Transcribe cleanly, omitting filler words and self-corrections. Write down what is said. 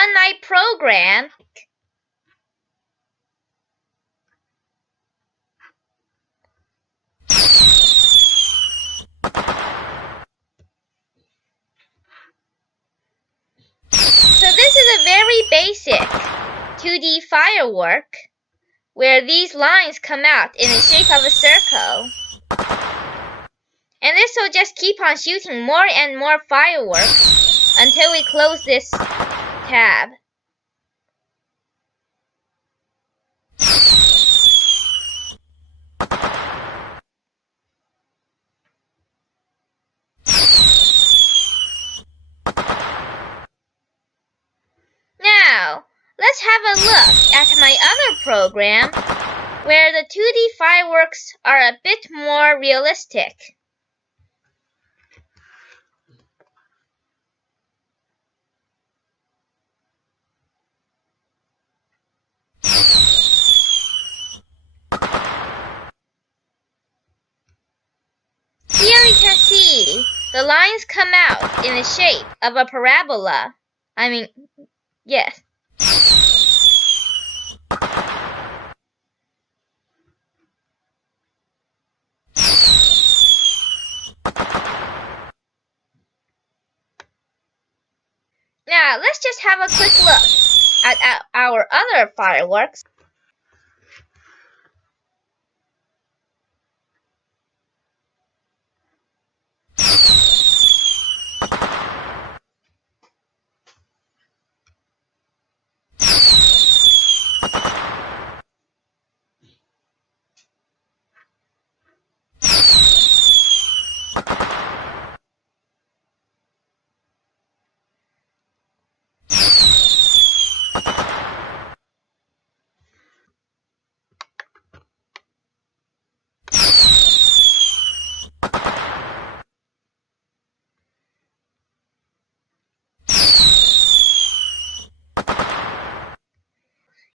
run my program. So this is a very basic 2D firework where these lines come out in the shape of a circle. And this will just keep on shooting more and more fireworks until we close this tab. Now, let's have a look at my other program where the 2D fireworks are a bit more realistic. Here we can see the lines come out in the shape of a parabola. Yes. Now, let's just have a quick look at our other fireworks.